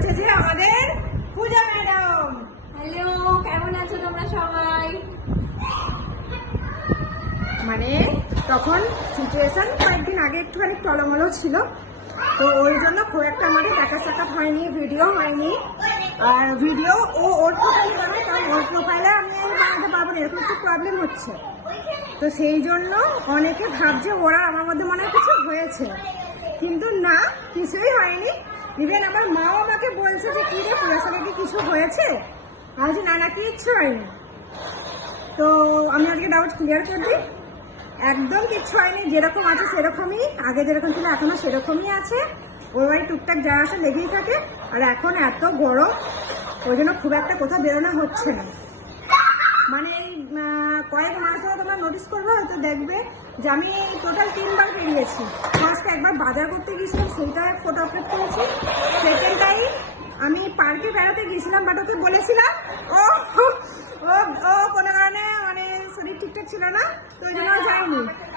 হচ্ছে যে আমাদের পূজা ম্যাডাম। হ্যালো, কেমন আছো তোমরা সবাই? মানে তখন সিচুয়েশন কয়েকদিন আগে একটুখানি টলমলো ছিল, তো ওই জন্য খুব একটা আমাদের দেখা সাক্ষাৎ হয়নি, ভিডিও হয়নি। আর ভিডিও ওর প্রোফাইলে বানায়, কারণ ওর প্রোফাইলে আমি বানাতে পারবো না, এরকম একটু প্রবলেম হচ্ছে। তো সেই জন্য অনেকে ভাবছে ওরা আমার মধ্যে মনে হয় কিছু হয়েছে, কিন্তু না, কিছুই হয়নি। ইভেন আমার মাও আমাকে বলছে যে কি রে পুরার সঙ্গে কি কিছু হয়েছে, আজ না কিচ্ছু হয়নি। তো আমি আজকে ডাউট ক্লিয়ার করে দিই, একদম কিচ্ছু হয়নি, যেরকম আছে সেরকমই, আগে যেরকম ছিল এখনো সেরকমই আছে। ওই বাড়ি টুকটাক যা আছে লেগেই থাকে। আর এখন এত গরম, ওই জন্য খুব একটা কোথাও বেরোনো হচ্ছে না। মানে এই কয়েক মাস ধরে তোমরা নোটিস করবে, হয়তো দেখবে যে আমি টোটাল 3 বার বেরিয়েছি। ফার্স্ট একবার বাজার করতে গিয়েছিলাম, সেইটা ফটো আপলোড করেছি। সেকেন্ড টাইম আমি পার্কে বেড়াতে গিয়েছিলাম, বাট ওকে বলেছিলাম, ও ও ও কোনো কারণে মানে শরীর ঠিকঠাক ছিল না, তো ওই জন্য যায়নি।